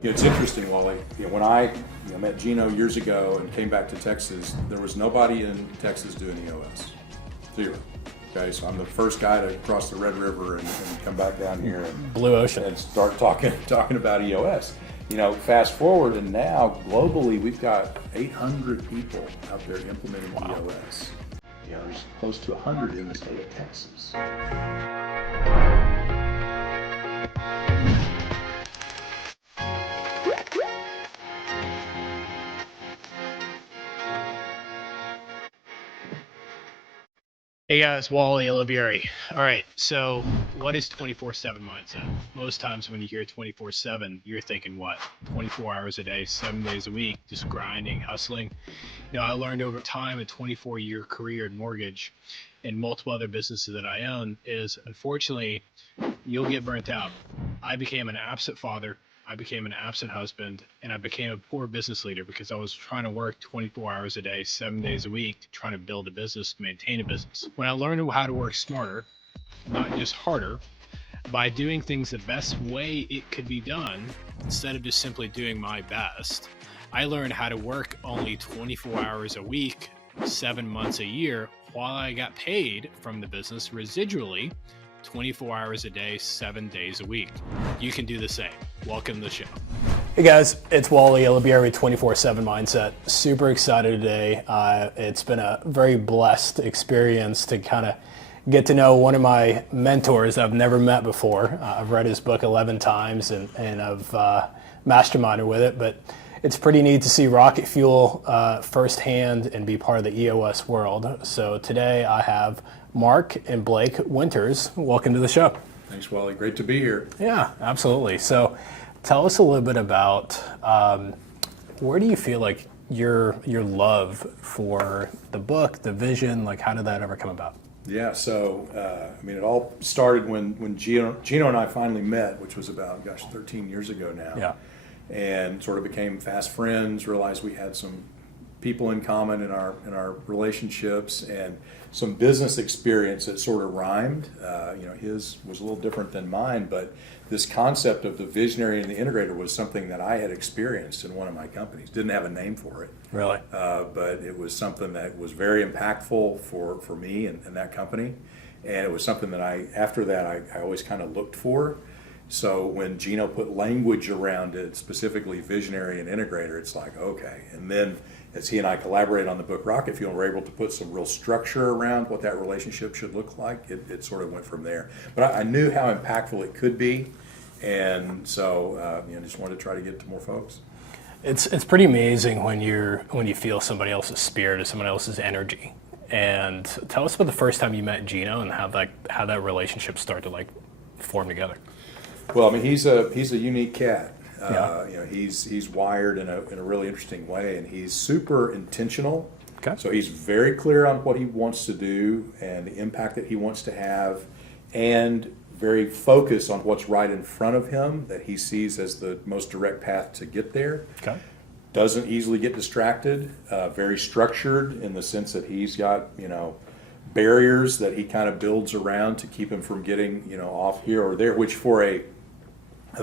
It's interesting, Wally. When I met Gino years ago and came back to Texas, there was nobody in Texas doing EOS. Zero. Okay, so I'm the first guy to cross the Red River and come back down here and Blue Ocean and start talking about EOS. Fast forward, and now globally we've got 800 people out there implementing EOS. There's close to 100 in the state of Texas. Hey guys, Wally Olivieri. All right, so what is 24/7 mindset? Most times when you hear 24/7, you're thinking what? 24 hours a day, 7 days a week, just grinding, hustling. I learned over time, a 24-year career in mortgage and multiple other businesses that I own, is unfortunately you'll get burnt out. I became an absent father, I became an absent husband, and I became a poor business leader because I was trying to work 24 hours a day, 7 days a week, trying to build a business, maintain a business. When I learned how to work smarter, not just harder, by doing things the best way it could be done, instead of just simply doing my best, I learned how to work only 24 hours a week, 7 months a year, while I got paid from the business residually 24 hours a day, 7 days a week. You can do the same. Welcome to the show. Hey guys, it's Wally Olivieri, 24/7 Mindset. Super excited today. It's been a very blessed experience to kind of get to know one of my mentors I've never met before. I've read his book 11 times and I've masterminded with it, but it's pretty neat to see rocket fuel firsthand and be part of the EOS world. So today I have Mark and Blake Winters. Welcome to the show. Thanks, Wally. Great to be here. Yeah, absolutely. So tell us a little bit about where do you feel like your love for the book, the vision, like how did that ever come about? Yeah, so it all started when Gino and I finally met, which was about 13 years ago now. Yeah. And sort of became fast friends, realized we had some people in common in our relationships and some business experience that sort of rhymed. His was a little different than mine, but this concept of the visionary and the integrator was something that I had experienced in one of my companies. Didn't have a name for it. Really? But it was something that was very impactful for me and that company. And it was something that after that I always kind of looked for. So when Gino put language around it, specifically visionary and integrator, it's like, okay. And then as he and I collaborated on the book Rocket Fuel, and were able to put some real structure around what that relationship should look like, it sort of went from there. But I knew how impactful it could be, and so just wanted to try to get to more folks. It's pretty amazing when you feel somebody else's spirit or somebody else's energy. And tell us about the first time you met Gino and how that relationship started to form together. Well, he's a unique cat. Yeah. He's wired in a really interesting way, and he's super intentional. Okay. So he's very clear on what he wants to do and the impact that he wants to have, and very focused on what's right in front of him that he sees as the most direct path to get there. Okay. Doesn't easily get distracted. Very structured in the sense that he's got barriers that he kind of builds around to keep him from getting off here or there, which for a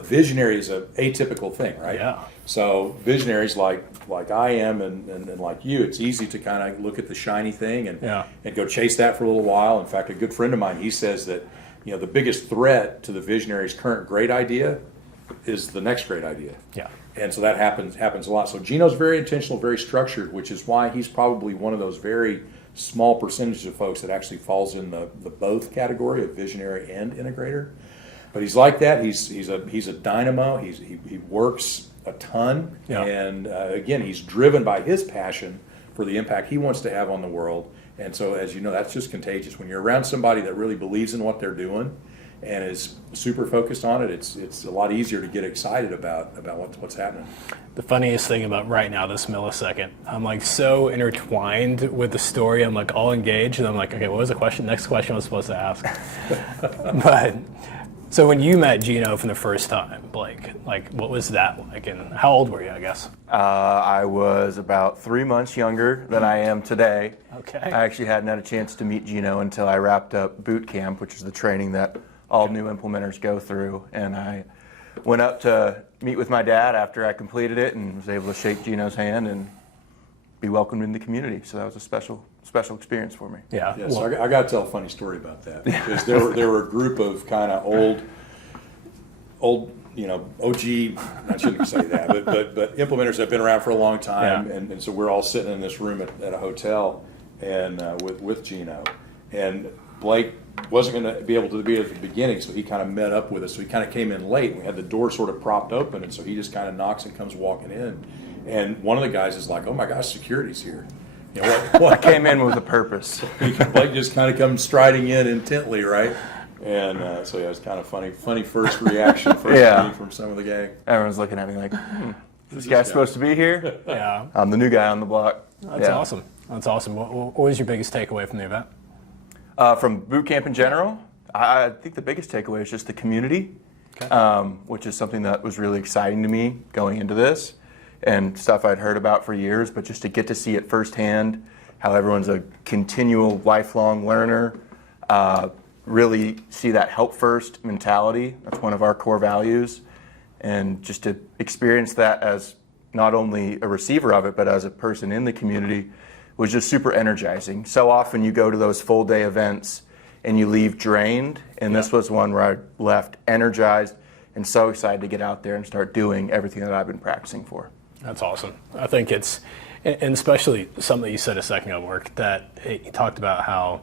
visionary is a atypical thing, right? Yeah. So visionaries like I am and like you, it's easy to kind of look at the shiny thing and go chase that for a little while. In fact, a good friend of mine, he says that the biggest threat to the visionary's current great idea is the next great idea. Yeah. And so that happens a lot. So Gino's very intentional, very structured, which is why he's probably one of those very small percentage of folks that actually falls in the both category of visionary and integrator. But he's like that. He's a dynamo. He works a ton, and again, he's driven by his passion for the impact he wants to have on the world. And so, as you know, that's just contagious. When you're around somebody that really believes in what they're doing and is super focused on it, it's a lot easier to get excited about what's happening. The funniest thing about right now, this millisecond, I'm so intertwined with the story. I'm all engaged, and I'm okay, what was the question? Next question I was supposed to ask. But so when you met Gino for the first time, Blake, what was that like, and how old were you? I guess I was about 3 months younger than I am today. Okay. I actually hadn't had a chance to meet Gino until I wrapped up boot camp, which is the training that all new implementers go through, and I went up to meet with my dad after I completed it and was able to shake Gino's hand and be welcomed in the community. So that was a special experience for me. Yeah. Yeah, so I got to tell a funny story about that, because there were a group of kind of old, OG, I shouldn't say that, but implementers that have been around for a long time, Yeah. and so we're all sitting in this room at a hotel and with Gino, and Blake wasn't going to be able to be at the beginning, so he kind of met up with us. So he kind of came in late, and we had the door sort of propped open, and so he just kind of knocks and comes walking in, and one of the guys is like, "Oh my gosh, security's here." You know, I came in with a purpose. Blake just kind of comes striding in intently, right? And so yeah, it was kind of funny first reaction from some of the gang. Everyone's looking at me like, is this guy supposed to be here? Yeah. I'm the new guy on the block. That's awesome. That's awesome. What was your biggest takeaway from the event? From boot camp in general, I think the biggest takeaway is just the community, which is something that was really exciting to me going into this, and stuff I'd heard about for years, but just to get to see it firsthand, how everyone's a continual lifelong learner, really see that help first mentality. That's one of our core values, and just to experience that as not only a receiver of it, but as a person in the community was just super energizing. So often you go to those full day events and you leave drained, and this was one where I left energized and so excited to get out there and start doing everything that I've been practicing for. That's awesome. I think it's, and especially something that you said a second ago, Mark, that you talked about how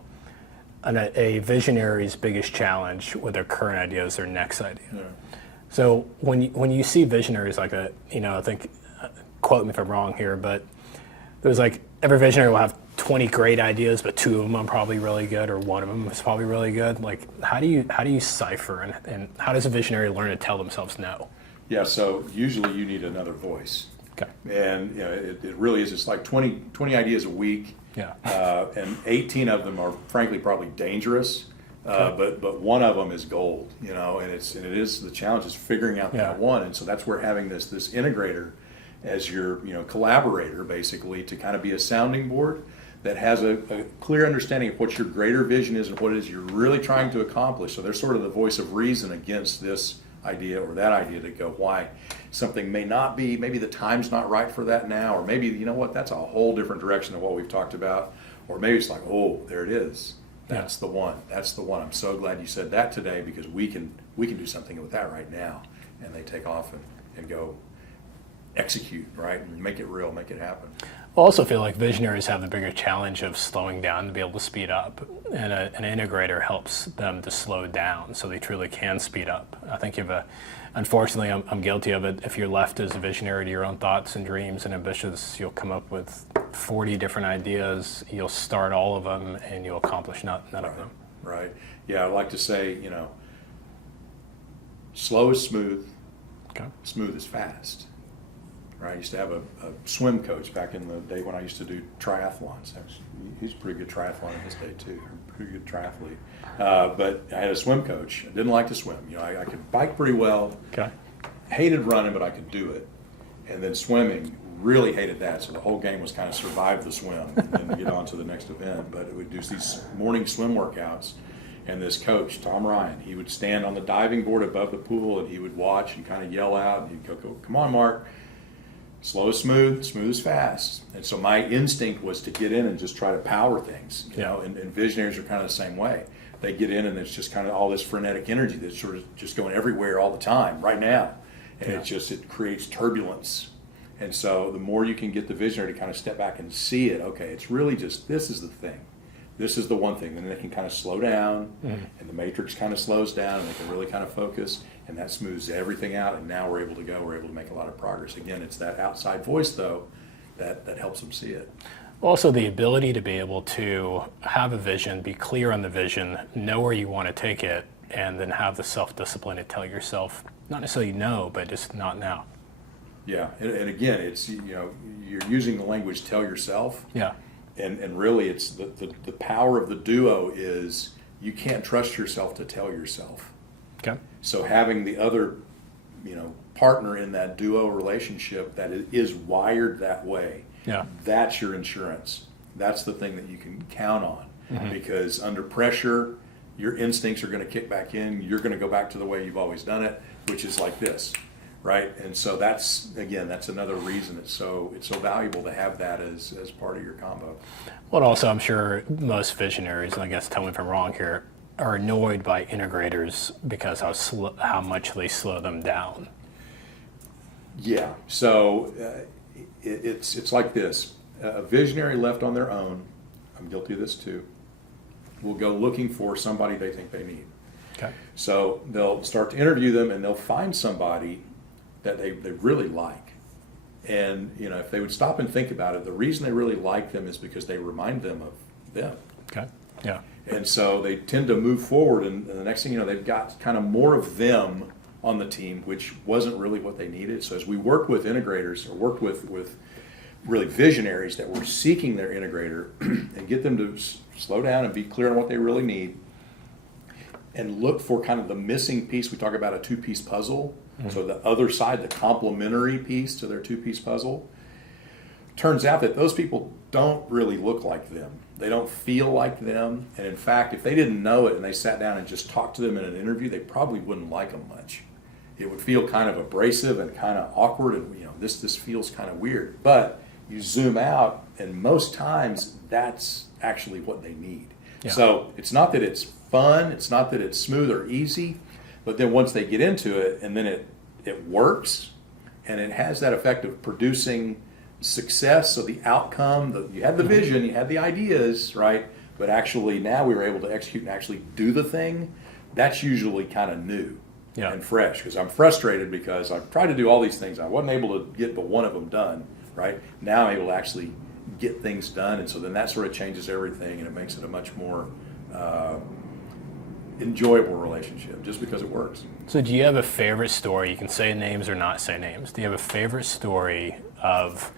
a visionary's biggest challenge with their current idea is their next idea. Yeah. So when you see visionaries like that, I think, quote me if I'm wrong here, but there's like every visionary will have 20 great ideas, but 2 of them are probably really good, or 1 of them is probably really good. Like, how do you cipher, and how does a visionary learn to tell themselves no? Yeah, so usually you need another voice. Okay. And it really is. It's like 20 ideas a week. Yeah. And 18 of them are frankly probably dangerous. But one of them is gold. And it is the challenge is figuring out that one. And so that's where having this integrator as your collaborator, basically, to kind of be a sounding board that has a clear understanding of what your greater vision is and what it is you're really trying to accomplish. So they're sort of the voice of reason against this idea or that idea, to go why something may not be, maybe the time's not right for that now, or maybe, that's a whole different direction than what we've talked about, or maybe it's like, oh, there it is. That's the one. I'm so glad you said that today, because we can do something with that right now. And they take off and go execute, right? And make it real, make it happen. I also feel like visionaries have the bigger challenge of slowing down to be able to speed up, and an integrator helps them to slow down so they truly can speed up. I think unfortunately, I'm guilty of it. If you're left as a visionary to your own thoughts and dreams and ambitions, you'll come up with 40 different ideas. You'll start all of them, and you'll accomplish none of them. Right. Yeah, I like to say, slow is smooth, smooth is fast. Right, I used to have a swim coach back in the day when I used to do triathlons. He's a pretty good triathlon in his day too, pretty good triathlete. But I had a swim coach. I didn't like to swim. I could bike pretty well. Okay. Hated running, but I could do it. And then swimming, really hated that. So the whole game was kind of survive the swim and then get on to the next event. But it would do these morning swim workouts. And this coach, Tom Ryan, he would stand on the diving board above the pool, and he would watch and kind of yell out, and he'd go, "Come on, Mark. Slow is smooth, smooth is fast." And so my instinct was to get in and just try to power things, and visionaries are kind of the same way. They get in and it's just kind of all this frenetic energy that's sort of just going everywhere all the time, right now. And it creates turbulence. And so the more you can get the visionary to kind of step back and see it, okay, it's really just, this is the thing. This is the one thing. Then they can kind of slow down, and the matrix kind of slows down, and they can really kind of focus, and that smooths everything out, and now we're able to make a lot of progress. Again, it's that outside voice, though, that helps them see it. Also, the ability to be able to have a vision, be clear on the vision, know where you want to take it, and then have the self-discipline to tell yourself, not necessarily no, but just not now. Yeah, and again, it's, you're using the language "tell yourself." Yeah. And really, it's the power of the duo is you can't trust yourself to tell yourself. Okay. So having the other, partner in that duo relationship that is wired that way, that's your insurance. That's the thing that you can count on, because under pressure, your instincts are going to kick back in. You're going to go back to the way you've always done it. which is like this, right? And so that's another reason it's so valuable to have that as part of your combo. Well, also, I'm sure most visionaries, and I guess tell me if I'm wrong here, are annoyed by integrators because how much they slow them down. Yeah. So it's like this: a visionary left on their own, I'm guilty of this too, will go looking for somebody they think they need. Okay. So they'll start to interview them, and they'll find somebody that they really like. And if they would stop and think about it, the reason they really like them is because they remind them of them. Okay. Yeah. And so they tend to move forward, and the next thing you know, they've got kind of more of them on the team, which wasn't really what they needed. So as we work with integrators, or work with really visionaries that were seeking their integrator, and get them to slow down and be clear on what they really need, and look for kind of the missing piece. We talk about a two-piece puzzle. Mm-hmm. So the other side, the complementary piece to their two-piece puzzle, turns out that those people don't really look like them. They don't feel like them. And in fact, if they didn't know it and they sat down and just talked to them in an interview, they probably wouldn't like them much. It would feel kind of abrasive and kind of awkward, and this feels kind of weird. But you zoom out, and most times that's actually what they need. Yeah. So it's not that it's fun, it's not that it's smooth or easy, but then once they get into it, and then it works, and it has that effect of producing success. So the outcome, you had the vision, you had the ideas, right? But actually now we were able to execute and actually do the thing. That's usually kind of new. Yeah. And fresh, because I'm frustrated because I've tried to do all these things. I wasn't able to get but one of them done, right? Now I'm able to actually get things done, and so then that sort of changes everything, and it makes it a much more enjoyable relationship just because it works. So do you have a favorite story? You can say names or not say names. Do you have a favorite story of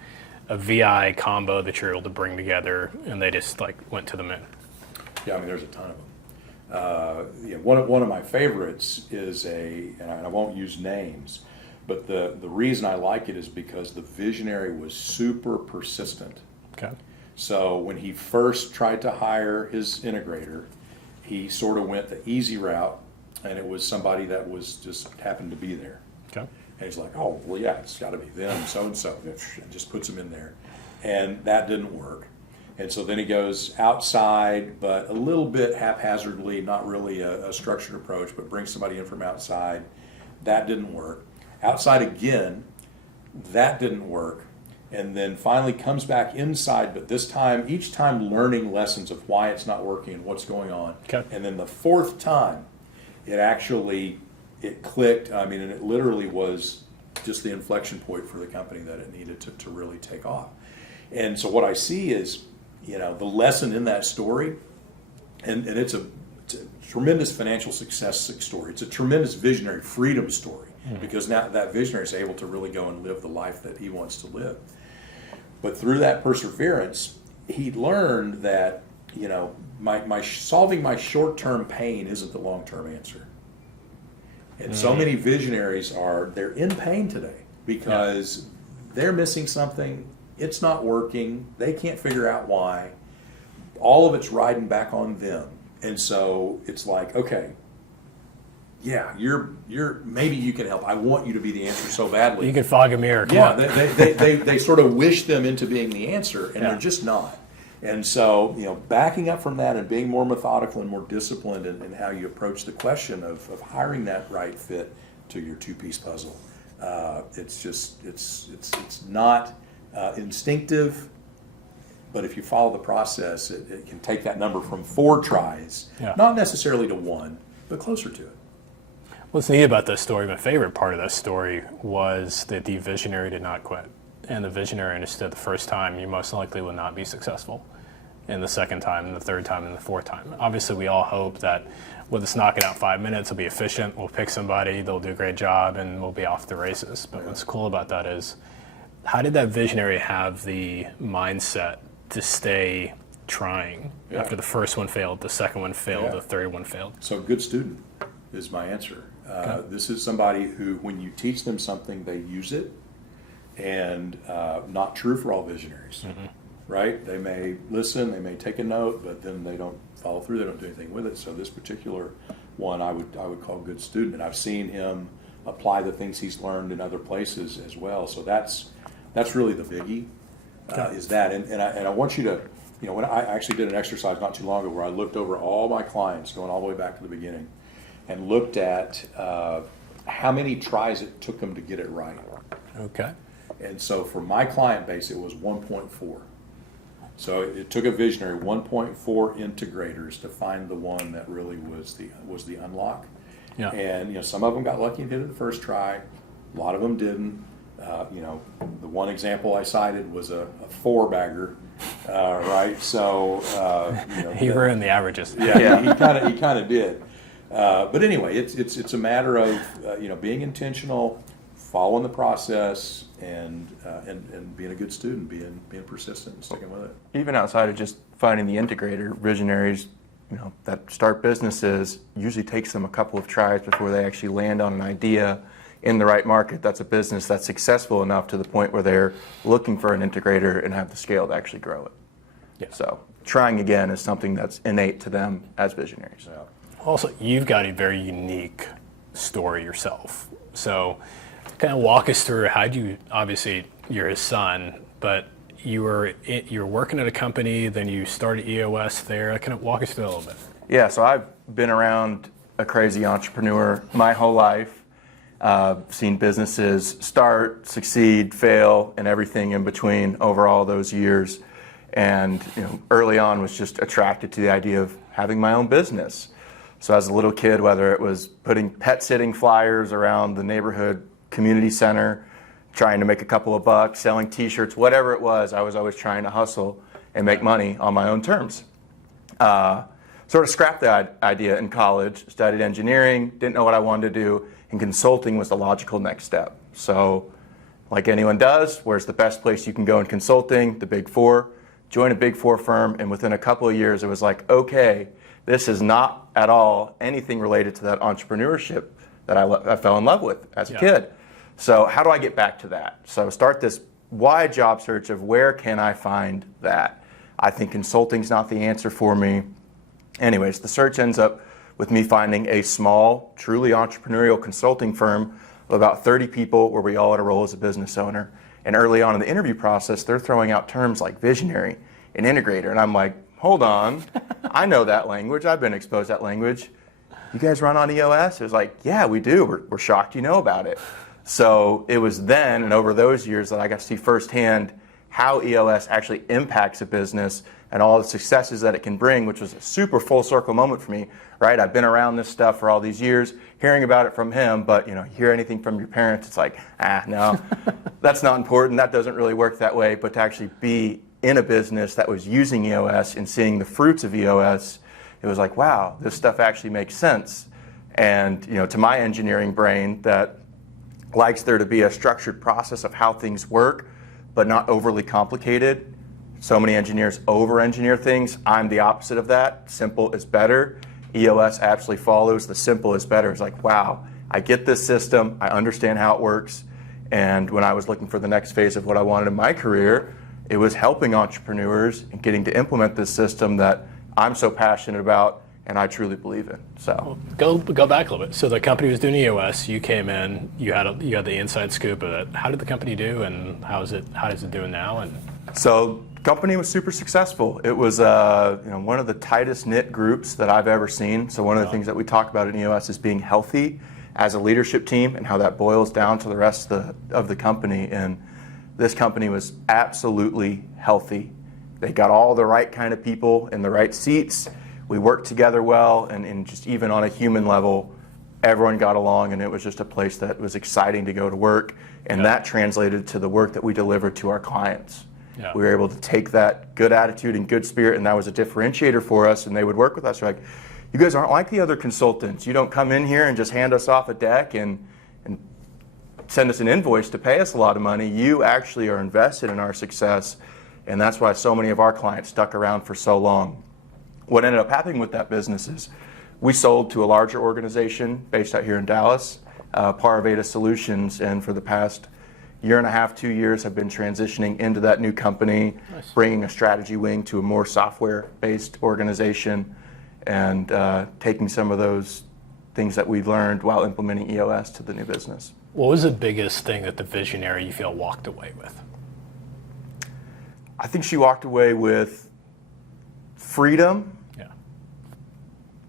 a VI combo that you're able to bring together and they just went to the moon? Yeah, I mean, there's a ton of them. One of my favorites is and I won't use names, but the reason I like it is because the visionary was super persistent. Okay. So when he first tried to hire his integrator, he sort of went the easy route, and it was somebody that was just happened to be there. Okay. And he's like, oh, well, yeah, it's got to be them, so-and-so. And just puts them in there. And that didn't work. And so then he goes outside, but a little bit haphazardly, not really a structured approach, but brings somebody in from outside. That didn't work. Outside again, that didn't work. And then finally comes back inside, but this time, each time learning lessons of why it's not working and what's going on. Okay. And then the fourth time, it clicked. I mean, and it literally was just the inflection point for the company that it needed to really take off. And so what I see is, the lesson in that story, and it's a tremendous financial success story. It's a tremendous visionary freedom story, because now that visionary is able to really go and live the life that he wants to live. But through that perseverance, he learned that, my solving my short-term pain isn't the long-term answer. And so many visionaries they're in pain today because they're missing something. It's not working. They can't figure out why. All of it's riding back on them. And so it's like, okay, yeah, you're maybe you can help. I want you to be the answer so badly. You can fog a mirror. Come on. They sort of wish them into being the answer, and they're just not. And so, backing up from that and being more methodical and more disciplined in how you approach the question of hiring that right fit to your two-piece puzzle. It's not instinctive, but if you follow the process, it can take that number from 4 tries, not necessarily to 1, but closer to it. What's neat about this story, my favorite part of this story, was that the visionary did not quit. And the visionary understood the first time you most likely will not be successful. And the second time, and the third time, and the fourth time. Obviously, we all hope that we'll just knock it out 5 minutes, we'll be efficient, we'll pick somebody, they'll do a great job, and we'll be off the races. But what's cool about that is, how did that visionary have the mindset to stay trying after the first one failed, the second one failed, the third one failed? So good student is my answer. This is somebody who, when you teach them something, they use it, and not true for all visionaries, right? They may listen, they may take a note, but then they don't follow through, they don't do anything with it. So this particular one I would call good student, and I've seen him apply the things he's learned in other places as well. So that's really the biggie, is that. And I want you to, when I actually did an exercise not too long ago where I looked over all my clients, going all the way back to the beginning, and looked at how many tries it took them to get it right. Okay. And so for my client base, it was 1.4. So it took a visionary 1.4 integrators to find the one that really was the unlock. Yeah. And some of them got lucky and did it the first try. A lot of them didn't. The one example I cited was a 4-bagger, right? So He ruined the averages. yeah, he kind of did. But anyway, it's a matter of being intentional, following the process, and being a good student, being persistent, and sticking with it. Even outside of just finding the integrator, visionaries, that start businesses, usually takes them a couple of tries before they actually land on an idea in the right market. That's a business that's successful enough to the point where they're looking for an integrator and have the scale to actually grow it. Yeah. So trying again is something that's innate to them as visionaries. Yeah. Also, you've got a very unique story yourself. So kind of walk us through obviously you're his son, but you're working at a company, then you started EOS there. Kind of walk us through a little bit. Yeah, so I've been around a crazy entrepreneur my whole life. Seen businesses start, succeed, fail, and everything in between over all those years. And early on was just attracted to the idea of having my own business. So as a little kid, whether it was putting pet sitting flyers around the neighborhood community center, trying to make a couple of bucks, selling t-shirts, whatever it was, I was always trying to hustle and make money on my own terms. Sort of scrapped that idea in college, studied engineering, didn't know what I wanted to do, and consulting was the logical next step. So like anyone does, where's the best place you can go in consulting? The Big Four. Joined a Big Four firm, and within a couple of years it was like, okay, this is not at all anything related to that entrepreneurship that I fell in love with as a kid. So how do I get back to that? So start this wide job search of where can I find that? I think consulting's not the answer for me. Anyways, the search ends up with me finding a small, truly entrepreneurial consulting firm of about 30 people where we all had a role as a business owner. And early on in the interview process, they're throwing out terms like visionary and integrator. And I'm like, hold on, I know that language. I've been exposed to that language. You guys run on EOS? It was like, yeah, we do. We're shocked you know about it. So it was then and over those years that I got to see firsthand how EOS actually impacts a business and all the successes that it can bring, which was a super full circle moment for me, right? I've been around this stuff for all these years, hearing about it from him, but you hear anything from your parents, it's like, no, that's not important. That doesn't really work that way. But to actually be in a business that was using EOS and seeing the fruits of EOS, it was like, wow, this stuff actually makes sense. And to my engineering brain that likes there to be a structured process of how things work, but not overly complicated. So many engineers over-engineer things. I'm the opposite of that. Simple is better. EOS absolutely follows the simple is better. It's like, wow, I get this system. I understand how it works. And when I was looking for the next phase of what I wanted in my career, it was helping entrepreneurs and getting to implement this system that I'm so passionate about and I truly believe in. So go back a little bit. So the company was doing EOS. You came in. You had the inside scoop of it. How did the company do, and how is it doing now? And so the company was super successful. It was one of the tightest knit groups that I've ever seen. So one of the things that we talk about in EOS is being healthy as a leadership team and how that boils down to the rest of the company. And this company was absolutely healthy. They got all the right kind of people in the right seats. We worked together well, and just even on a human level, everyone got along, and it was just a place that was exciting to go to work, and that translated to the work that we delivered to our clients. Yeah. We were able to take that good attitude and good spirit, and that was a differentiator for us, and they would work with us. They're like, you guys aren't like the other consultants. You don't come in here and just hand us off a deck and send us an invoice to pay us a lot of money. You actually are invested in our success, and that's why so many of our clients stuck around for so long. What ended up happening with that business is we sold to a larger organization based out here in Dallas, Paraveda Solutions, and for the past year and a half, 2 years, have been transitioning into that new company, bringing a strategy wing to a more software-based organization, and taking some of those things that we learned while implementing EOS to the new business. What was the biggest thing that the visionary you feel walked away with? I think she walked away with freedom Yeah.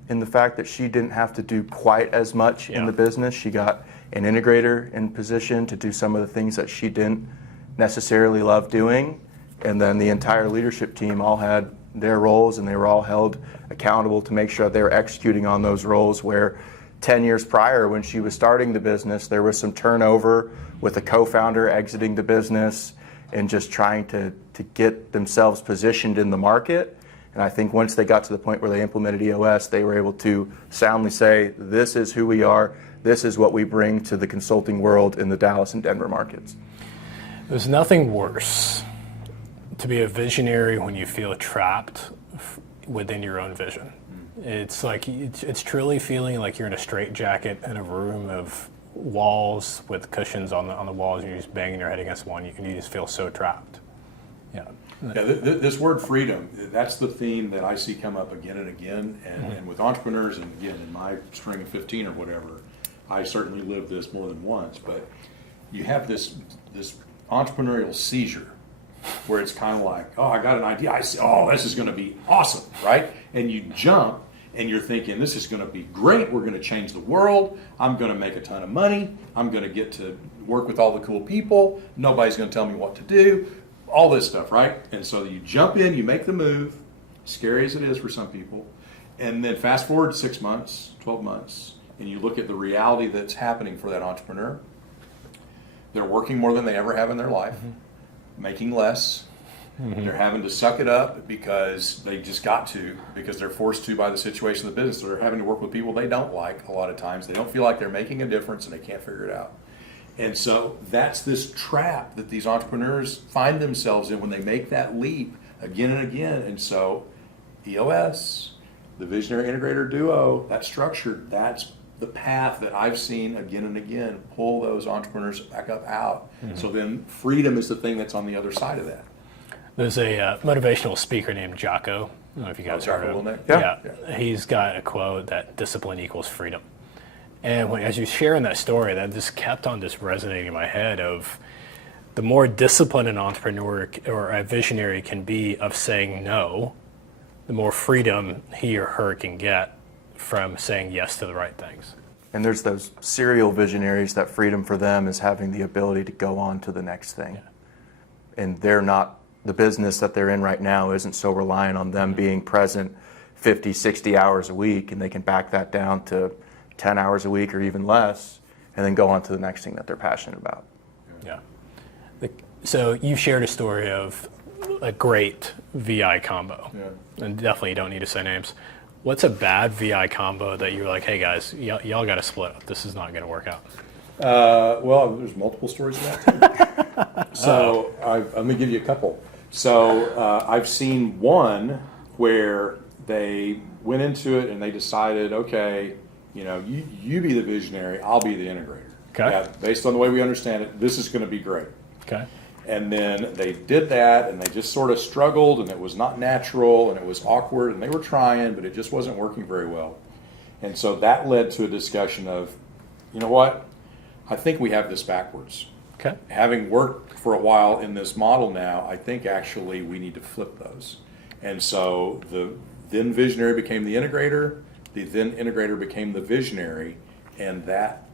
in the fact that she didn't have to do quite as much in Yeah. the business. She got an integrator in position to do some of the things that she didn't necessarily love doing. And then the entire leadership team all had their roles, and they were all held accountable to make sure they were executing on those roles, where 10 years prior, when she was starting the business, there was some turnover with a co-founder exiting the business and just trying to get themselves positioned in the market. And I think once they got to the point where they implemented EOS, they were able to soundly say, this is who we are, this is what we bring to the consulting world in the Dallas and Denver markets. There's nothing worse to be a visionary when you feel trapped within your own vision. It's like, it's truly feeling like you're in a straitjacket in a room of walls with cushions on the walls, and you're just banging your head against one, and you just feel so trapped. Yeah. Yeah, this word freedom, that's the theme that I see come up again and again. And with entrepreneurs, and again, in my string of 15 or whatever, I certainly lived this more than once. But you have this entrepreneurial seizure where it's kind of like, oh, I got an idea. I see, oh, this is going to be awesome, right? And you jump and you're thinking, this is going to be great. We're going to change the world. I'm going to make a ton of money. I'm going to get to work with all the cool people. Nobody's going to tell me what to do. All this stuff, right? And so you jump in, you make the move, scary as it is for some people, and then fast forward 6 months, 12 months, and you look at the reality that's happening for that entrepreneur. They're working more than they ever have in their life, making less. They're having to suck it up because they just got to, because they're forced to by the situation of the business. So they're having to work with people they don't like a lot of times. They don't feel like they're making a difference, and they can't figure it out. And so that's this trap that these entrepreneurs find themselves in when they make that leap again and again. And so EOS, the Visionary Integrator Duo, that structure, that's the path that I've seen again and again pull those entrepreneurs back up out. So then freedom is the thing that's on the other side of that. There's a motivational speaker named Jocko. I don't know if you guys heard of him. Yeah. He's got a quote that discipline equals freedom. And as you sharing that story, that just kept on just resonating in my head of the more disciplined an entrepreneur or a visionary can be of saying no, the more freedom he or her can get from saying yes to the right things. And there's those serial visionaries that freedom for them is having the ability to go on to the next thing. Yeah. And they're not, the business that they're in right now isn't so reliant on them being present 50, 60 hours a week, and they can back that down to 10 hours a week or even less, and then go on to the next thing that they're passionate about. Yeah. So you shared a story of a great VI combo. Yeah. And definitely you don't need to say names. What's a bad VI combo that you're like, hey guys, y'all got to split up. This is not going to work out? Well, there's multiple stories of that too. So I'm going to give you a couple. So I've seen one where they went into it and they decided, okay, you be the visionary, I'll be the integrator. Okay. Yeah, based on the way we understand it, this is going to be great. Okay. And then they did that, and they just sort of struggled, and it was not natural, and it was awkward, and they were trying, but it just wasn't working very well. And so that led to a discussion of, you know what, I think we have this backwards. Okay. Having worked for a while in this model now, I think actually we need to flip those. And so the then visionary became the integrator, the then integrator became the visionary, and that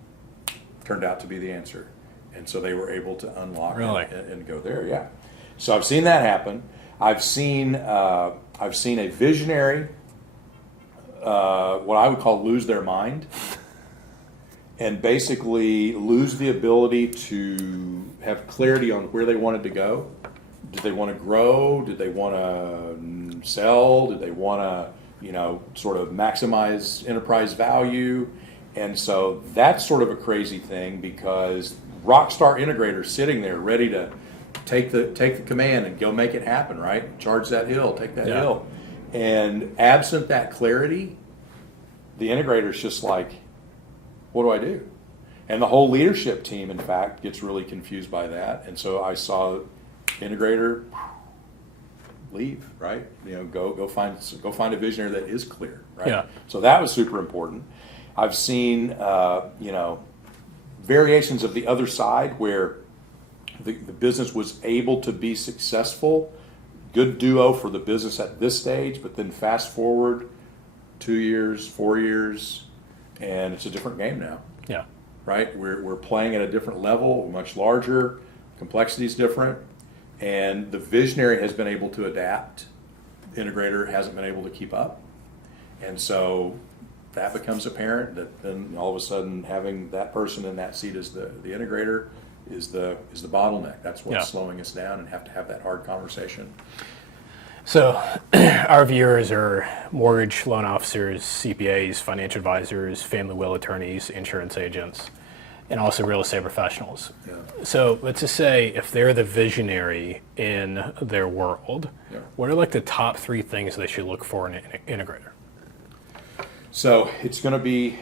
turned out to be the answer. And so they were able to unlock and go there, yeah. So I've seen that happen. I've seen a visionary, what I would call lose their mind, and basically lose the ability to have clarity on where they wanted to go. Did they want to grow? Did they want to sell? Did they want to, sort of maximize enterprise value? And so that's sort of a crazy thing, because rockstar integrator sitting there ready to take the command and go make it happen, right? Charge that hill, take that hill. And absent that clarity, the integrator's just like, what do I do? And the whole leadership team, in fact, gets really confused by that. And so I saw integrator leave, right? Go find a visionary that is clear, right? Yeah. So that was super important. I've seen, variations of the other side where the business was able to be successful, good duo for the business at this stage, but then fast forward 2 years, 4 years, and it's a different game now, Yeah. right? We're playing at a different level, much larger, complexity is different, and the visionary has been able to adapt. The integrator hasn't been able to keep up, and so that becomes apparent that then all of a sudden having that person in that seat as the integrator is the bottleneck. That's what's slowing us down, and have to have that hard conversation. So our viewers are mortgage loan officers, CPAs, financial advisors, family will attorneys, insurance agents, and also real estate professionals. Yeah. So let's just say if they're the visionary in their world, what are like the top 3 things they should look for in an integrator? So it's going to be,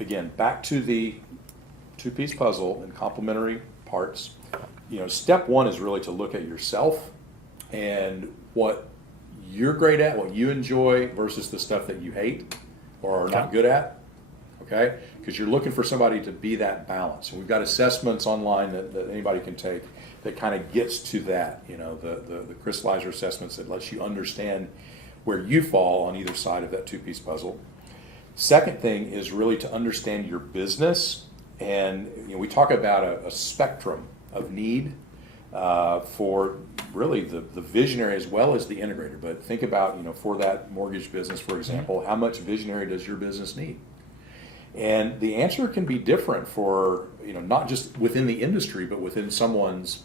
again, back to the 2-piece puzzle and complementary parts. Step 1 is really to look at yourself and what you're great at, what you enjoy versus the stuff that you hate or are not good at. Okay? Because you're looking for somebody to be that balance. And we've got assessments online that anybody can take that kind of gets to that, the crystallizer assessments that lets you understand where you fall on either side of that 2-piece puzzle. Second thing is really to understand your business. And we talk about a spectrum of need for really the visionary as well as the integrator. But think about, for that mortgage business, for example, how much visionary does your business need? And the answer can be different for, not just within the industry, but within someone's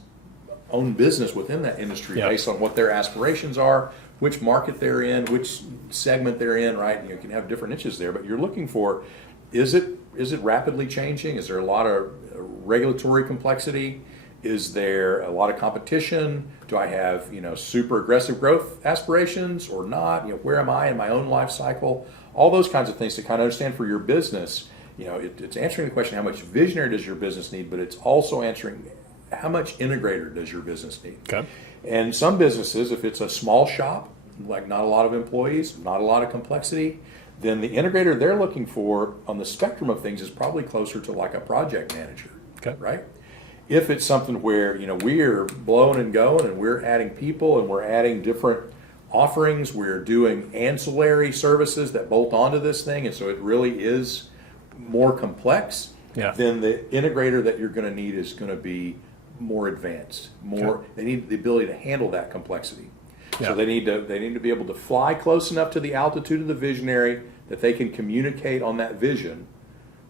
own business within that industry based on what their aspirations are, which market they're in, which segment they're in, right? You can have different niches there, but you're looking for, is it rapidly changing? Is there a lot of regulatory complexity? Is there a lot of competition? Do I have, super aggressive growth aspirations or not? Where am I in my own life cycle? All those kinds of things to kind of understand for your business. It's answering the question, how much visionary does your business need? But it's also answering, how much integrator does your business need? Okay. And some businesses, if it's a small shop, like not a lot of employees, not a lot of complexity, then the integrator they're looking for on the spectrum of things is probably closer to like a project manager, right? If it's something where, we're blowing and going and we're adding people and we're adding different offerings, we're doing ancillary services that bolt onto this thing, and so it really is more complex, then the integrator that you're going to need is going to be more advanced, they need the ability to handle that complexity. So they need to be able to fly close enough to the altitude of the visionary that they can communicate on that vision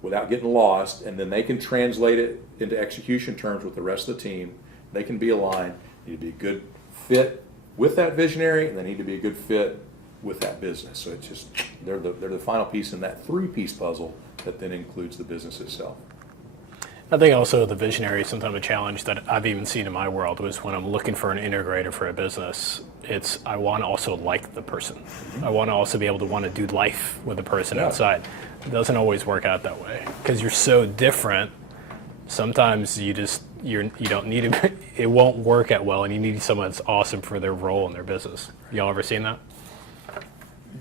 without getting lost, and then they can translate it into execution terms with the rest of the team. They can be aligned. They need to be a good fit with that visionary, and they need to be a good fit with that business. So it's just they're the final piece in that 3-piece puzzle that then includes the business itself. I think also the visionary is sometimes a challenge that I've even seen in my world was when I'm looking for an integrator for a business, I want to also like the person. I want to also be able to want to do life with the person outside. It doesn't always work out that way because you're so different. Sometimes you don't need it. It won't work out well, and you need someone that's awesome for their role in their business. Y'all ever seen that?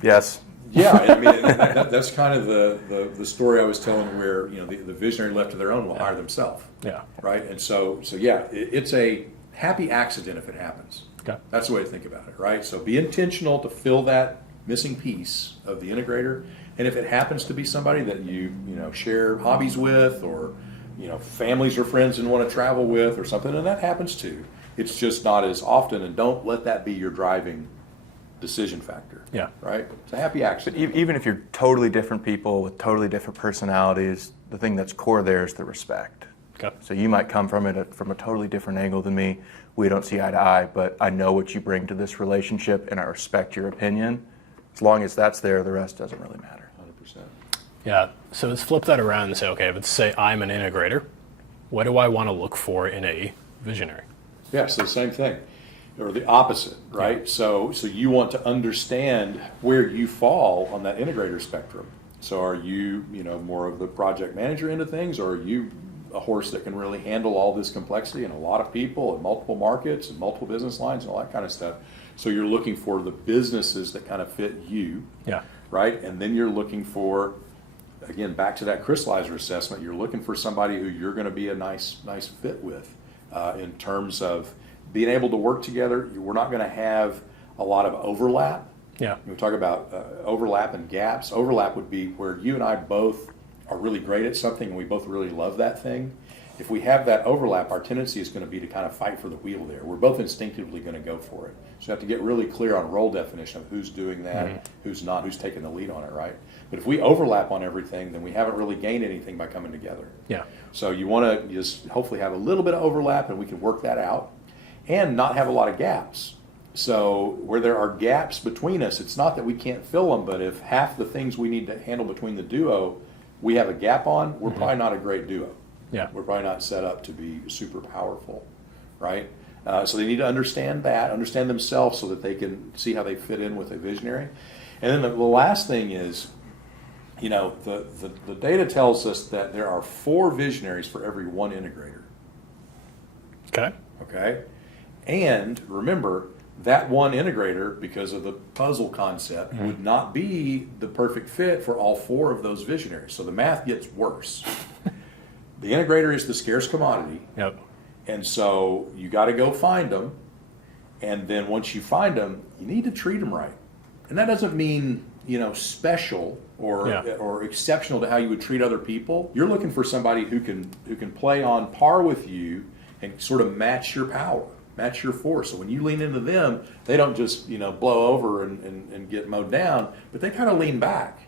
Yes. Yeah, I mean that's kind of the story I was telling, where the visionary left to their own will hire themselves. Yeah. Right, and so yeah, it's a happy accident if it happens. Okay. That's the way to think about it, right? So be intentional to fill that missing piece of the integrator, and if it happens to be somebody that you share hobbies with, or families or friends and want to travel with, or something, and that happens too. It's just not as often, and don't let that be your driving decision factor. Yeah. Right? It's a happy accident. Even if you're totally different people with totally different personalities, the thing that's core there is the respect. Okay. So you might come from it from a totally different angle than me. We don't see eye to eye, but I know what you bring to this relationship, and I respect your opinion. As long as that's there, the rest doesn't really matter. 100%. Yeah. So let's flip that around and say, okay, let's say I'm an integrator. What do I want to look for in a visionary? Yeah, so the same thing, or the opposite, right? So you want to understand where you fall on that integrator spectrum. So are you, more of the project manager end of things, or are you a horse that can really handle all this complexity and a lot of people and multiple markets and multiple business lines and all that kind of stuff? So you're looking for the businesses that kind of fit you, right? And then you're looking for again, back to that crystallizer assessment, you're looking for somebody who you're going to be a nice fit with in terms of being able to work together. We're not going to have a lot of overlap. Yeah. We talk about overlap and gaps. Overlap would be where you and I both are really great at something and we both really love that thing. If we have that overlap, our tendency is going to be to kind of fight for the wheel there. We're both instinctively going to go for it. So you have to get really clear on role definition of who's doing that, who's not, who's taking the lead on it, right? But if we overlap on everything, then we haven't really gained anything by coming together. Yeah. So you want to just hopefully have a little bit of overlap and we can work that out and not have a lot of gaps. So where there are gaps between us, it's not that we can't fill them, but if half the things we need to handle between the duo, we have a gap on, we're probably not a great duo. Yeah. We're probably not set up to be super powerful, right? So they need to understand that, understand themselves so that they can see how they fit in with a visionary. And then the last thing is, the data tells us that there are 4 visionaries for every 1 integrator. Okay? And remember, that 1 integrator, because of the puzzle concept, would not be the perfect fit for all 4 of those visionaries. So the math gets worse. The integrator is the scarce commodity. Yep. And so you got to go find them. And then once you find them, you need to treat them right. And that doesn't mean, special or exceptional to how you would treat other people. You're looking for somebody who can play on par with you and sort of match your power, match your force. So when you lean into them, they don't just, blow over and get mowed down, but they kind of lean back.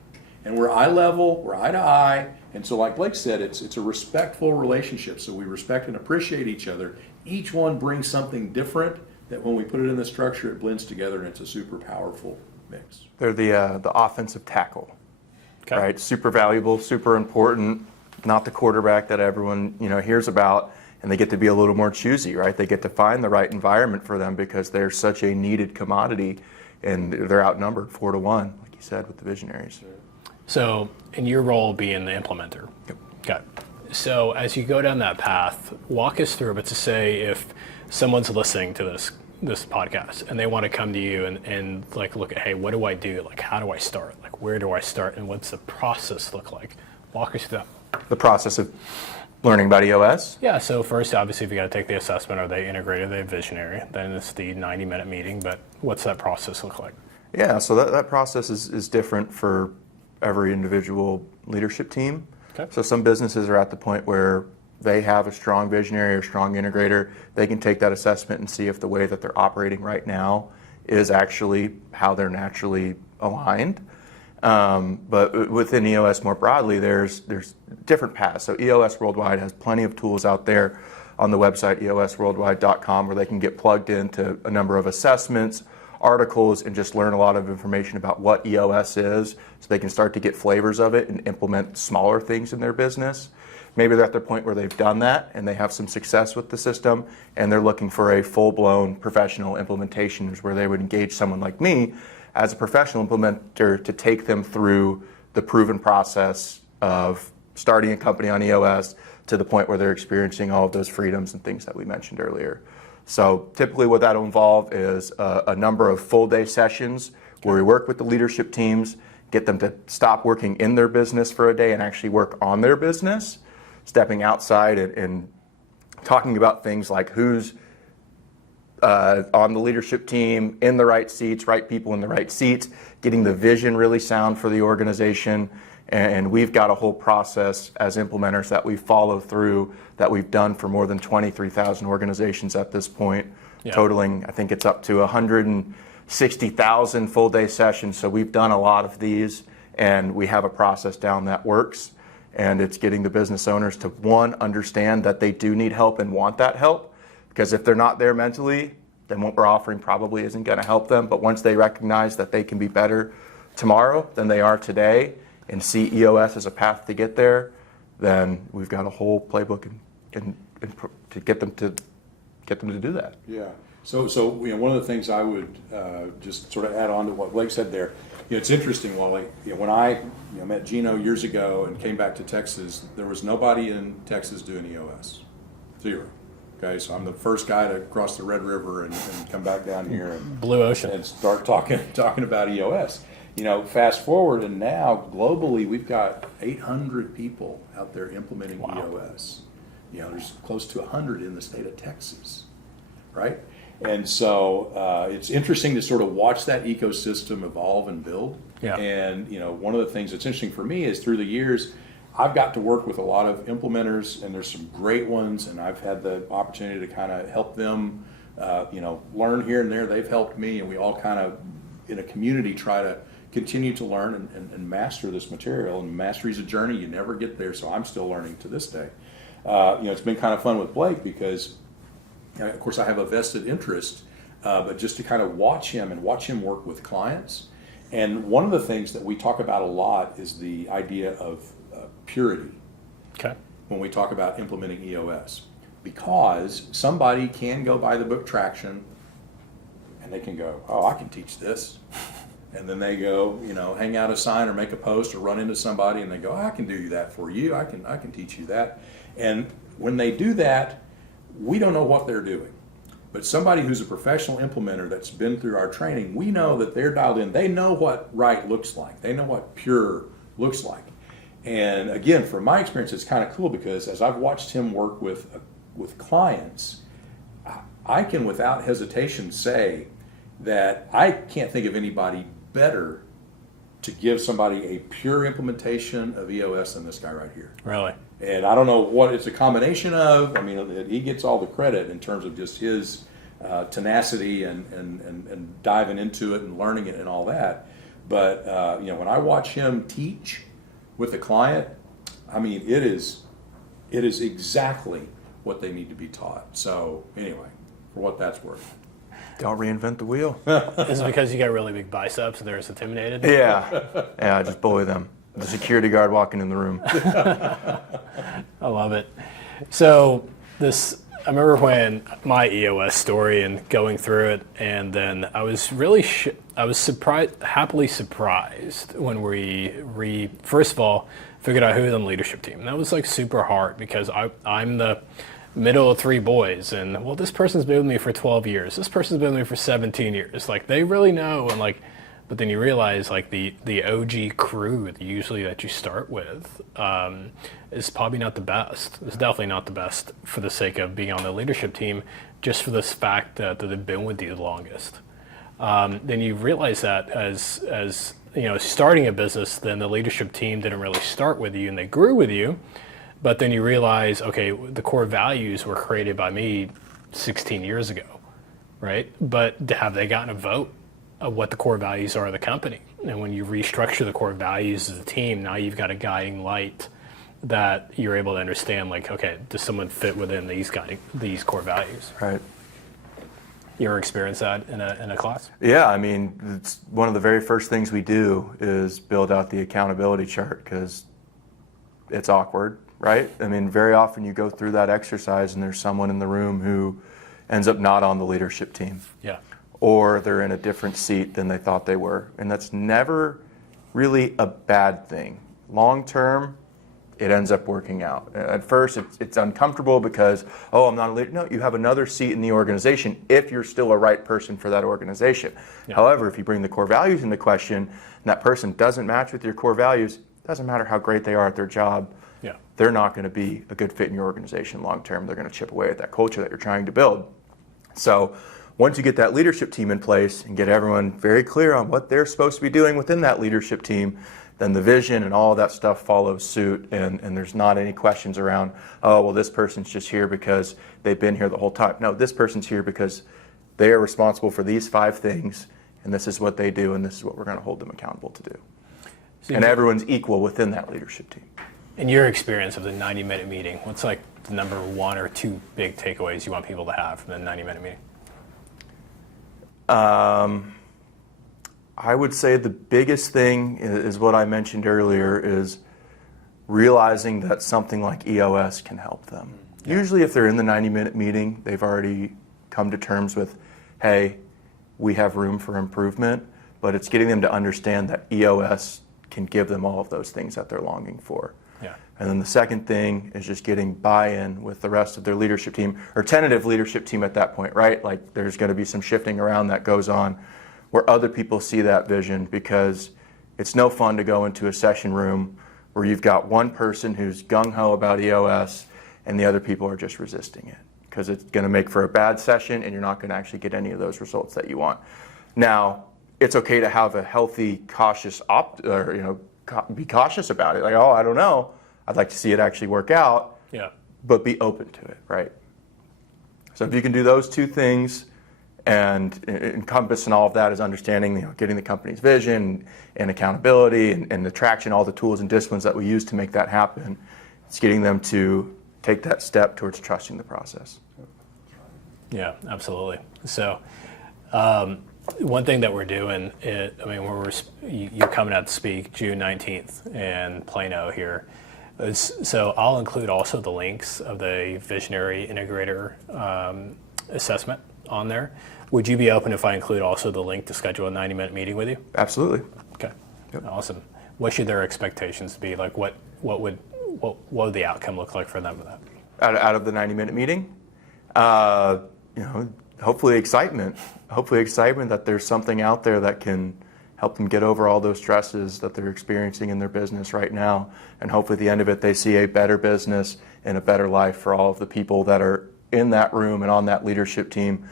And we're eye level, we're eye to eye. And so like Blake said, it's a respectful relationship. So we respect and appreciate each other. Each one brings something different that when we put it in the structure, it blends together and it's a super powerful mix. They're the offensive tackle, right? Super valuable, super important, not the quarterback that everyone hears about, and they get to be a little more choosy, right? They get to find the right environment for them because they're such a needed commodity, and they're outnumbered 4 to 1, like you said, with the visionaries. So, in your role being the implementer. Yep. Okay. So, as you go down that path, walk us through. But to say, if someone's listening to this podcast and they want to come to you and like look at, hey, what do I do? Like, how do I start? Like, where do I start? And what's the process look like? Walk us through that. The process of learning about EOS? Yeah. So first, obviously, if you got to take the assessment, are they integrated? Are they visionary? Then it's the 90-minute meeting. But what's that process look like? Yeah. So that process is different for every individual leadership team. Okay. So some businesses are at the point where they have a strong visionary or strong integrator. They can take that assessment and see if the way that they're operating right now is actually how they're naturally aligned. But within EOS more broadly, there's different paths. So EOS Worldwide has plenty of tools out there on the website, eosworldwide.com, where they can get plugged into a number of assessments, articles, and just learn a lot of information about what EOS is so they can start to get flavors of it and implement smaller things in their business. Maybe they're at the point where they've done that and they have some success with the system and they're looking for a full-blown professional implementation where they would engage someone like me as a professional implementer to take them through the proven process of starting a company on EOS to the point where they're experiencing all of those freedoms and things that we mentioned earlier. So typically what that'll involve is a number of full-day sessions where we work with the leadership teams, get them to stop working in their business for a day and actually work on their business, stepping outside and talking about things like who's on the leadership team, in the right seats, right people in the right seats, getting the vision really sound for the organization. And we've got a whole process as implementers that we follow through that we've done for more than 23,000 organizations at this point, totaling, I think it's up to 160,000 full-day sessions. So we've done a lot of these, and we have a process down that works. And it's getting the business owners to, one, understand that they do need help and want that help. Because if they're not there mentally, then what we're offering probably isn't going to help them. But once they recognize that they can be better tomorrow than they are today and see EOS as a path to get there, then we've got a whole playbook and to get them to do that. Yeah. So one of the things I would just sort of add on to what Blake said there, it's interesting, Wally. When I met Gino years ago and came back to Texas, there was nobody in Texas doing EOS. 0. Okay, so I'm the first guy to cross the Red River and come back down here and Blue Ocean and start talking about EOS. fast forward, and now globally we've got 800 people out there implementing EOS. There's close to 100 in the state of Texas, right? And so it's interesting to sort of watch that ecosystem evolve and build. Yeah. And one of the things that's interesting for me is through the years, I've got to work with a lot of implementers, and there's some great ones, and I've had the opportunity to kind of help them, learn here and there. They've helped me, and we all kind of, in a community, try to continue to learn and master this material. And mastery is a journey. You never get there, so I'm still learning to this day. It's been kind of fun with Blake because, of course, I have a vested interest, but just to kind of watch him work with clients. And one of the things that we talk about a lot is the idea of purity. Okay. When we talk about implementing EOS, because somebody can go buy the book Traction and they can go, oh, I can teach this. And then they go, hang out a sign or make a post or run into somebody and they go, I can do that for you. I can teach you that. And when they do that, we don't know what they're doing. But somebody who's a professional implementer that's been through our training, we know that they're dialed in. They know what right looks like. They know what pure looks like. And again, from my experience, it's kind of cool because as I've watched him work with clients, I can without hesitation say that I can't think of anybody better to give somebody a pure implementation of EOS than this guy right here. Really? And I don't know what it's a combination of. I mean, he gets all the credit in terms of just his tenacity and diving into it and learning it and all that. But when I watch him teach with a client, I mean, it is exactly what they need to be taught. So anyway, for what that's worth. Don't reinvent the wheel. Is it because you got really big biceps and they're just intimidated? Yeah, just bully them. The security guard walking in the room. I love it. So I remember when my EOS story and going through it, and then I was really, happily surprised when we first of all, figured out who was on the leadership team. And that was like super hard because I'm the middle of three boys, and well, this person's been with me for 12 years. This person's been with me for 17 years. Like they really know, and like, but then you realize like the OG crew usually that you start with is probably not the best. It's definitely not the best for the sake of being on the leadership team, just for this fact that they've been with you the longest. Then you realize that as starting a business, then the leadership team didn't really start with you and they grew with you. But then you realize, okay, the core values were created by me 16 years ago, right? But have they gotten a vote of what the core values are of the company? And when you restructure the core values as a team, now you've got a guiding light that you're able to understand, like, okay, does someone fit within these core values? Right. You ever experience that in a class? Yeah, I mean, it's one of the very first things we do is build out the accountability chart because it's awkward, right? I mean, very often you go through that exercise and there's someone in the room who ends up not on the leadership team. Yeah. Or they're in a different seat than they thought they were. And that's never really a bad thing. Long term, it ends up working out. At first, it's uncomfortable because, oh, I'm not a leader. No, you have another seat in the organization if you're still a right person for that organization. Yeah. However, if you bring the core values into question and that person doesn't match with your core values, it doesn't matter how great they are at their job. Yeah. They're not going to be a good fit in your organization long term. They're going to chip away at that culture that you're trying to build. So once you get that leadership team in place and get everyone very clear on what they're supposed to be doing within that leadership team, then the vision and all of that stuff follows suit, and there's not any questions around, oh, well, this person's just here because they've been here the whole time. No, this person's here because they are responsible for these 5 things, and this is what they do, and this is what we're going to hold them accountable to do. So and everyone's equal within that leadership team. In your experience of the 90-minute meeting, what's like the number 1 or 2 big takeaways you want people to have from the 90-minute meeting? I would say the biggest thing is what I mentioned earlier, is realizing that something like EOS can help them. Yeah. Usually if they're in the 90-minute meeting, they've already come to terms with, hey, we have room for improvement, but it's getting them to understand that EOS can give them all of those things that they're longing for. Yeah. And then the second thing is just getting buy-in with the rest of their leadership team, or tentative leadership team at that point, right? Like there's going to be some shifting around that goes on where other people see that vision, because It's no fun to go into a session room where you've got one person who's gung-ho about EOS and the other people are just resisting it, because it's going to make for a bad session and you're not going to actually get any of those results that you want. Now, it's okay to have a healthy, cautious be cautious about it. Like, oh, I don't know. I'd like to see it actually work out. Yeah. But be open to it, right? So if you can do those two things, and encompassing all of that is understanding, getting the company's vision and accountability and the traction, all the tools and disciplines that we use to make that happen. It's getting them to take that step towards trusting the process. Yeah, absolutely. So, one thing that we're doing, you're coming out to speak June 19th in Plano here. So I'll include also the links of the Visionary Integrator assessment on there. Would you be open if I include also the link to schedule a 90-minute meeting with you? Absolutely. Okay. Yep. Awesome. What should their expectations be? Like, what would the outcome look like for them with that? Out of the 90-minute meeting, hopefully excitement. Hopefully excitement that there's something out there that can help them get over all those stresses that they're experiencing in their business right now. And hopefully at the end of it, they see a better business and a better life for all of the people that are in that room and on that leadership team,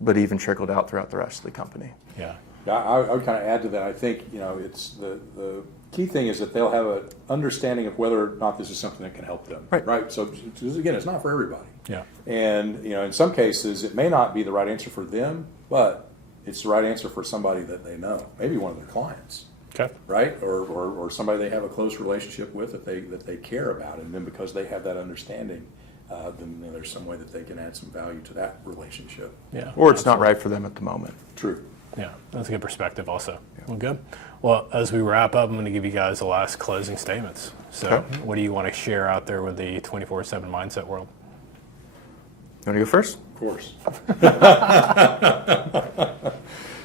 but even trickled out throughout the rest of the company. Yeah. I would kind of add to that. I think, it's the key thing is that they'll have an understanding of whether or not this is something that can help them. Right. So again, it's not for everybody. Yeah. And, in some cases, it may not be the right answer for them, but it's the right answer for somebody that they know, maybe one of their clients. Okay. Right? Or somebody they have a close relationship with that they care about. And then because they have that understanding, then there's some way that they can add some value to that relationship. Yeah. Or it's not right for them at the moment. True. Yeah, that's a good perspective also. Yeah. Well, good. Well, as we wrap up, I'm going to give you guys the last closing statements. So Okay. What do you want to share out there with the 24/7 mindset world? You want to go first? Of course.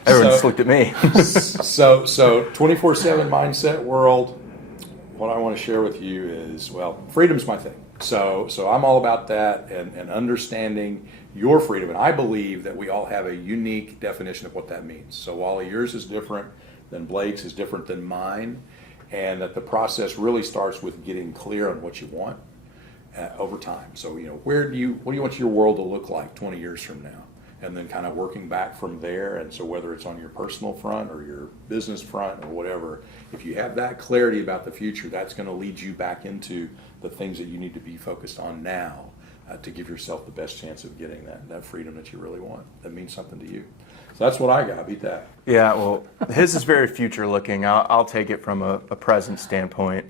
Everyone just looked at me. So 24/7 mindset world, what I want to share with you is, freedom's my thing. So I'm all about that and understanding your freedom. And I believe that we all have a unique definition of what that means. So Wally, yours is different than Blake's, is different than mine, and that the process really starts with getting clear on what you want over time. So, what do you want your world to look like 20 years from now? And then kind of working back from there. And so whether it's on your personal front or your business front or whatever, if you have that clarity about the future, that's going to lead you back into the things that you need to be focused on now to give yourself the best chance of getting that freedom that you really want. That means something to you. So that's what I got. Beat that. Yeah, well, his is very future looking. I'll take it from a present standpoint.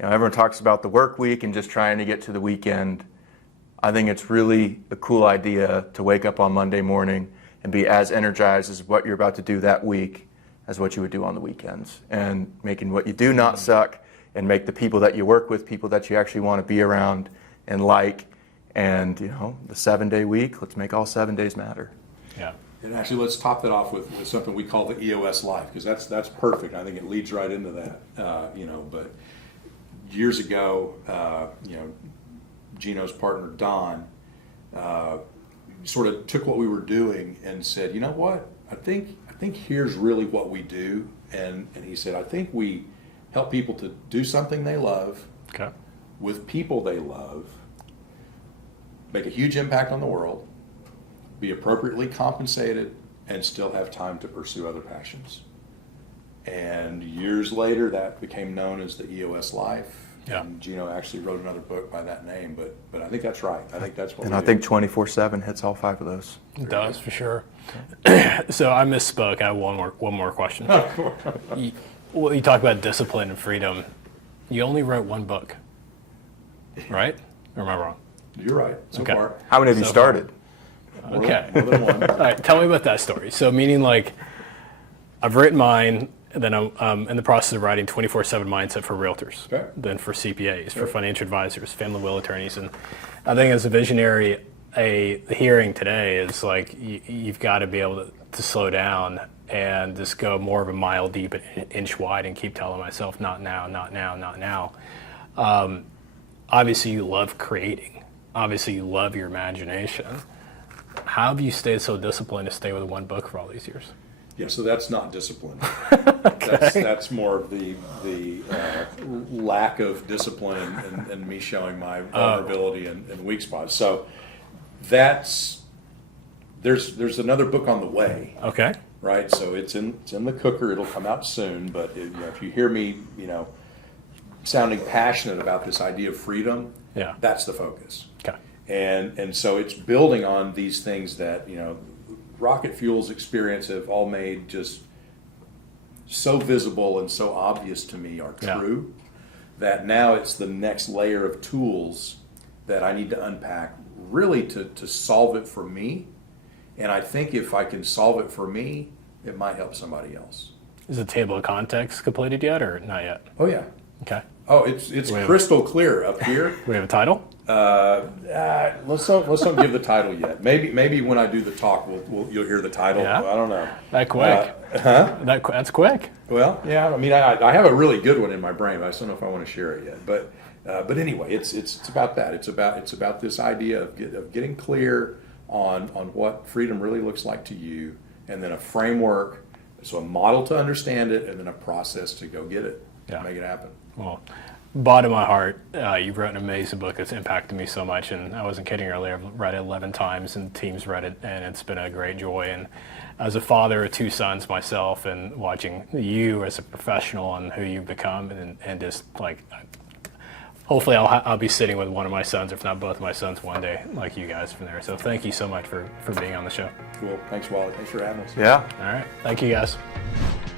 Everyone talks about the work week and just trying to get to the weekend. I think it's really a cool idea to wake up on Monday morning and be as energized as what you're about to do that week as what you would do on the weekends, and making what you do not suck, and make the people that you work with people that you actually want to be around and like. And the 7-day week, let's make all 7 days matter. Yeah. And actually, let's top that off with something we call the EOS life, because that's perfect. I think it leads right into that. But years ago, Gino's partner Don sort of took what we were doing and said, you know what? I think here's really what we do. And he said, I think we help people to do something they love, Okay. with people they love, make a huge impact on the world, be appropriately compensated, and still have time to pursue other passions. And years later, that became known as the EOS life. Yeah. And Gino actually wrote another book by that name, but I think that's right. I think that's what And we I do. think 24/7 hits all 5 of those. It does, for sure. So I misspoke. I have one more question. You talk about discipline and freedom. You only wrote one book, right? Or am I wrong? You're right, so Okay. far. How many have you So started? Okay. More than one. All right, tell me about that story. So meaning like, I've written mine, and then I'm in the process of writing 24/7 mindset for realtors, Okay. then for CPAs, for financial advisors, family will attorneys. And I think as a visionary, the hearing today is like, you've got to be able to slow down and just go more of a mile deep and an inch wide, and keep telling myself, not now, not now, not now. Obviously you love creating. Obviously you love your imagination. How have you stayed so disciplined to stay with one book for all these years? Yeah, so that's not discipline. That's more of the lack of discipline and me showing my vulnerability and weak spots. So there's another book on the way. Okay. Right, so it's in the cooker. It'll come out soon. But if you hear me, sounding passionate about this idea of freedom, Yeah. that's the focus. Okay. And so it's building on these things that rocket fuel's experience have all made just so visible and so obvious to me are true, that now it's the next layer of tools that I need to unpack really to solve it for me. And I think if I can solve it for me, it might help somebody else. Is the table of context completed yet or not yet? Oh yeah. Okay. Oh, it's Wait. crystal clear up here. We have a title? Let's don't give the title yet. Maybe when I do the talk, you'll hear the title. Yeah. I don't know. That quick? That's quick. Well, yeah. I mean, I have a really good one in my brain. But I just don't know if I want to share it yet. But anyway, it's about that. It's about this idea of getting clear on what freedom really looks like to you, and then a framework, so a model to understand it, and then a process to go get it, make it happen. Well, bottom of my heart, you've written an amazing book that's impacted me so much, and I wasn't kidding earlier. I've read it 11 times, and teams read it, and it's been a great joy. And as a father of 2 sons myself, and watching you as a professional and who you've become, and just like, hopefully I'll be sitting with one of my sons, if not both of my sons, one day, like you guys from there. So thank you so much for being on the show. Cool. Thanks, Wally. Thanks for having us. Yeah. All right. Thank you, guys.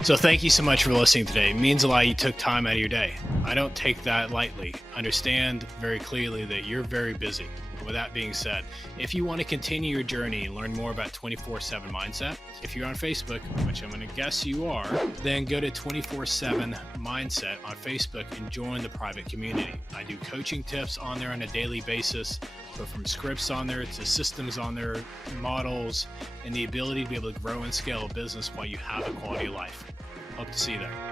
So thank you so much for listening today. It means a lot you took time out of your day. I don't take that lightly. Understand very clearly that you're very busy. With that being said, if you want to continue your journey and learn more about 24/7 Mindset, if you're on Facebook, which I'm going to guess you are, then go to 24/7 Mindset on Facebook and join the private community. I do coaching tips on there on a daily basis, so from scripts on there to systems on there, models, and the ability to be able to grow and scale a business while you have a quality of life. Hope to see you there.